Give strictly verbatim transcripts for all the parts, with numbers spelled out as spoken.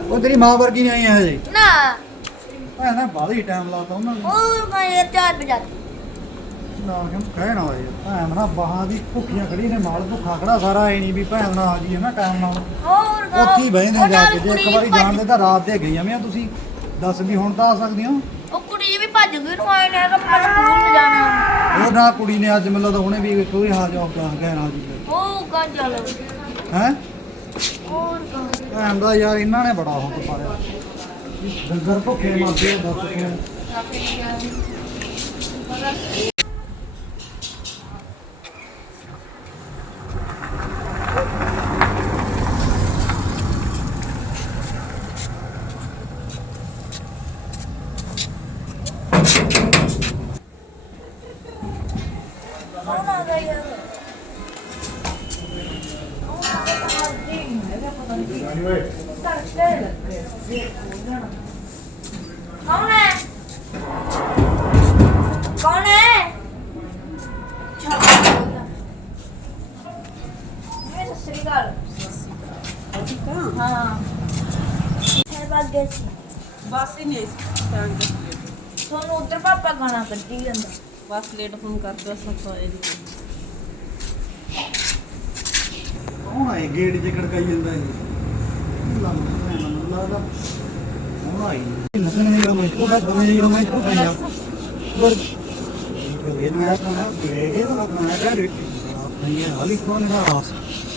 ਉਹ ਤੇਰੀ ਮਾਂ ਵਰਗੀ ਨਹੀਂ ਆਈ ਹੈ ਹਜੇ ਨਾ ਭੈਣਾ ਬਾਹਲਾ ਹੀ ਟਾਈਮ ਲਾਤਾ ਉਹਨਾਂ ਨੇ ਉਹ ਮੈਂ ਚਾਰ ਵਜਾ ਨਾ ਕਿਉਂ ਕਹਿਣਾ ਹੋਏ ਭੈਣ ਨਾ ਬਾਹਾਂ ਦੀ ਭੁੱਖੀਆਂ ਖੜੀ ਨੇ ਮਾਲ ਭੁੱਖਾ ਖੜਾ ਸਾਰਾ ਐ ਨਹੀਂ ਵੀ ਭੈਣ ਨਾਲ ਆ ਜੀ ਹੈ ਨਾ ਟਾਈਮ ਨਾਲ ਹੋਰ ਉੱਥੇ ਹੀ ਬਹਿੰਦੇ ਜਾ ਕੇ ਜੇ ਇੱਕ ਵਾਰੀ ਜਾਣਦੇ ਤਾਂ ਰਾਤ ਦੇ ਗਈਆਂ ਮੈਂ ਤੁਸੀਂ ਦੱਸ ਵੀ ਹੁਣ ਤਾਂ ਆ ਸਕਦੀਆਂ ਉਹ ਕੁੜੀ ਵੀ ਭੱਜ ਗਈ ਨੂੰ ਆਏ ਨੇ ਕਿ ਮੈਂ ਸਕੂਲ ਨਹੀਂ ਜਾਣਾ ਉਹ ਨਾ ਕੁੜੀ ਨੇ ਅੱਜ ਮੈਨੂੰ ਲੱਗਦਾ ਉਹਨੇ ਵੀ ਕੋਈ ਹਾਲ ਜਵਾਬ ਦਾ ਕਹਿਣਾ ਜੀ ਉਹ ਕਾਂ ਚੱਲ ਹੈ ਹੋਰ ਕਾਂ ਭੈਣ ਦਾ ਯਾਰ ਇਹਨਾਂ ਨੇ ਬੜਾ ਹੁੱਕ ਪਾਇਆ ਡੰਗਰ ਭੁੱਖੇ ਮਰਦੇ ਦੱਸ ਕਿਉਂ ਕੌਣ ਆ ਗਿਆ ਯਾਰ ਕੌਣ ਹੈ ਕੌਣ ਹੈ ਇਹ ਸਸਰੀ ਗੱਲ ਹਾਂ ਹੈ ਬਾਤ ਗਈ ਸੀ ਬਸ ਹੀ ਨਹੀਂ ਸਟੈਂਡ ਤੇ ਤੁਹਾਨੂੰ ਉਧਰ ਪਾਪਾ ਗਾਣਾ ਕੱਢੀ ਜਾਂਦਾ ਬਸ ਲੇਟ ਫੋਨ ਕਰਦਾ ਸਫਾਏ ਦੀ ਕੌਣ ਆਏ ਗੇਟ ਜੇ ਖੜਕਾਈ ਜਾਂਦਾ ਇਹ ਲੱਗਦਾ ਭੈਣ ਮੈਨੂੰ ਲੱਗਦਾ ਕੌਣ ਆਈ ਨਸਲ ਨਹੀਂ ਰਮਾ ਇਸ ਦਾ ਬਣੇ ਨਹੀਂ ਰਮਾ ਇਸ ਕੋ ਪਾਇਆ ਪਰ ਇਹ ਨਾ ਨਾ ਇਹ ਤਾਂ ਨਾ ਕਰ ਨਹੀਂ ਹੈ ਹਾਲੀ ਕੌਣ ਹੈ ਆਸ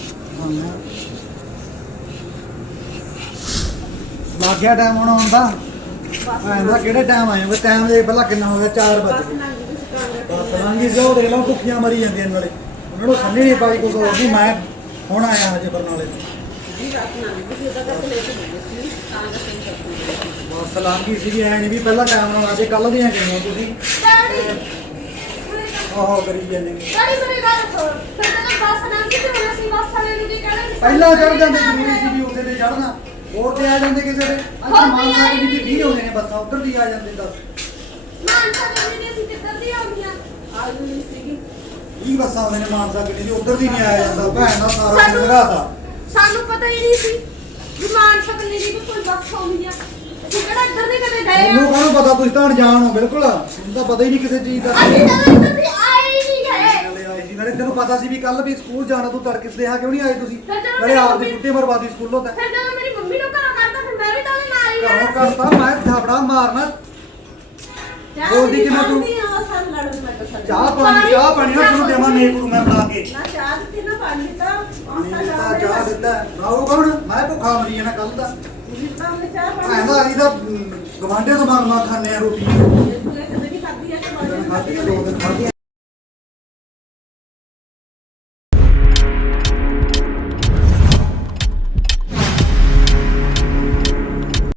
ਲੱਗ ਗਿਆ ਟਾਈਮ ਹੁਣ ਆਉਂਦਾ ਆਂਦਾ ਕਿਹੜੇ ਟਾਈਮ ਆਏ ਹੋ ਟਾਈਮ ਦੇ ਪਹਿਲਾਂ ਕਿੰਨਾ ਹੋ ਗਿਆ ਚਾਰ ਵਜੇ ਬਸ ਲੰਗੀ ਜੋ ਦੇ ਲਓ ਭੁੱਖੀਆਂ ਮਰੀ ਜਾਂਦੀਆਂ ਨਾਲੇ ਉਹਨਾਂ ਨੂੰ ਸੰਨੀ ਨਹੀਂ ਪਾਈ ਕੁਝ ਹੋਰ ਨਹੀਂ ਮੈਂ ਹੁਣ ਆਇਆ ਹਜੇ ਬਰਨਾਲੇ ਜੀ ਰਾਤ ਨਾਲ ਵੀ ਉਹਦਾ ਤਾਂ ਲੇਟ ਹੋ ਗਈ ਸੀ ਤਾਂ ਦਾ ਸਹੀ ਕਰਦੀ ਬਸ ਲੰਗੀ ਸੀ ਐ ਨਹੀਂ ਵੀ ਪਹਿਲਾਂ ਟਾਈਮ ਨਾਲ ਆ ਜੇ ਕੱਲ ਦੀਆਂ ਗਈਆਂ ਤੁਸੀਂ ਡੈਡੀ ਆਹੋ ਕਰੀ ਜਾਂਦੇ ਡੈਡੀ ਮੇਰੀ ਗੱਲ ਸੁਣ ਫਿਰ ਤਾਂ ਬੱਸ ਨਾ ਕਿ ਹੁਣ ਅਸੀਂ ਬੱਸ ਵਾਲੇ ਨੂੰ ਕੀ ਕਹਿਣਾ ਪਹਿਲਾਂ ਚੜ ਜਾਂਦੇ ਜ਼ਰੂਰੀ ਸੀ ਵੀ ਉਸੇ ਤੇ ਚੜਨਾ ਹੋਰ ਤੇ ਆ ਜਾਂਦੇ ਕਿਸੇ ਦੇ ਅੱਜ ਮਾਨ ਸਾਹਿਬ ਦੀ ਵੀਹ ਆਉਂਦੇ ਨੇ ਬੱਸਾਂ ਉਧਰ ਦੀ ਆ ਜਾਂਦੇ ਦੱਸ ਮਾਨਸਾ ਦੇ ਵੀ ਅਸੀਂ ਕਿੱਧਰ ਦੀ ਆਉਂਦੀਆਂ ਆ ਗਈ ਸੀਗੀ ਵੀਹ ਬੱਸਾਂ ਆਉਂਦੇ ਨੇ ਮਾਨਸਾ ਕਿੰਨੀ ਦੀ ਉਧਰ ਦੀ ਨਹੀਂ ਆਇਆ ਜਾਂਦਾ ਭੈਣ ਦਾ ਸਾਰਾ ਦਿਨ ਰਾਤਾ ਸਾਨੂੰ ਪਤਾ ਹੀ ਨਹੀਂ ਸੀ ਵੀ ਮਾਨਸਾ ਕੱਲੇ ਦੀ ਵੀ ਕੋਈ ਬੱਸ ਆਉਂਦੀ ਆ ਅਸੀਂ ਕਿਹੜਾ ਇੱਧਰ ਦੀ ਕਦੇ ਗਏ ਆ ਮੈਨੂੰ ਕਾਹਨੂੰ ਪਤਾ ਤੁਸੀਂ ਤਾਂ ਅਣਜਾਣ ਹੋ ਬਿਲਕੁਲ ਤੁਹਾਨੂੰ ਤਾਂ ਪਤਾ ਹੀ ਨਹੀਂ ਕਿਸੇ ਚੀਜ਼ ਦਾ ਅਸੀਂ ਤਾਂ ਇੱਧਰ ਦੀ ਆਏ ਹੀ ਨਹੀਂ ਗਏ ਨਾਲੇ ਆਏ ਸੀ ਨਾਲੇ ਤੈਨੂੰ ਪਤਾ ਸੀ ਵੀ ਕੱਲ ਵੀ ਸਕੂਲ ਜਾਣਾ ਤੂੰ ਤੜਕੇ ਸਦੇਹਾ ਕਿਉਂ ਨਹੀਂ ਆਏ ਤੁਸੀਂ ਫਿਰ ਜਦੋਂ ਨਾਲੇ ਆਪ ਦੀ ਮੇਰੀ ਛੁੱਟੀ ਮਰਵਾਦੀ ਸਕੂਲੋਂ ਤਾਂ ਫਿਰ ਜਦੋਂ ਮੇਰੀ ਮੰਮੀ ਨੂੰ ਘਰੋਂ ਕਰਦਾ ਫਿਰ ਮੈਂ ਵੀ ਤਾਂ ਉਹਦੇ ਨਾਲ ਹੀ ਘਰੋਂ ਜਾਣਾ ਕਰਤਾ ਮੈਂ ਥਾਪੜਾ ਮਾਰਨਾ ਬੋਲਦੀ ਕਿਵੇਂ ਤੂੰ ਸਾਨੂੰ ਲੜਨ ਮੈਂ ਤਾਂ ਚਾਹ ਪਾਣੀ ਚਾਹ ਪਾਣੀ ਨਾ ਤੁਹਾਨੂੰ ਦੇਵਾਂ ਨਹੀਂ ਕਰੂ ਮੈਂ ਬਣਾ ਕੇ ਨਾ ਚਾਹ ਦਿੱਤੀ ਨਾ ਪਾਣੀ ਦਿੱਤਾ ਪਾਣੀ ਦਿੱਤਾ ਚਾਹ ਦਿੱਤਾ ਰਾਉ ਕੌਣ ਮੈਂ ਭੁੱਖਾ ਮਰੀ ਜਾਣਾ ਕੱਲ ਦਾ ਦਿੱਤਾ ਉਹਨੇ ਚਾਹ ਪਾਣੀ ਐਂਦਾ ਇਹਦਾ ਗਵਾਂਢੇ ਤੋਂ ਮੰਗ ਮੰਗ ਖਾਂਦੇ ਆ ਰੋਟੀ ਤੂੰ ਇਹ ਕਦੇ ਨਹੀਂ ਖਾਧੀ ਆ ਕਿ ਖਾਧੀਆਂ ਦੋ ਦਿਨ ਖਾਧੀਆਂ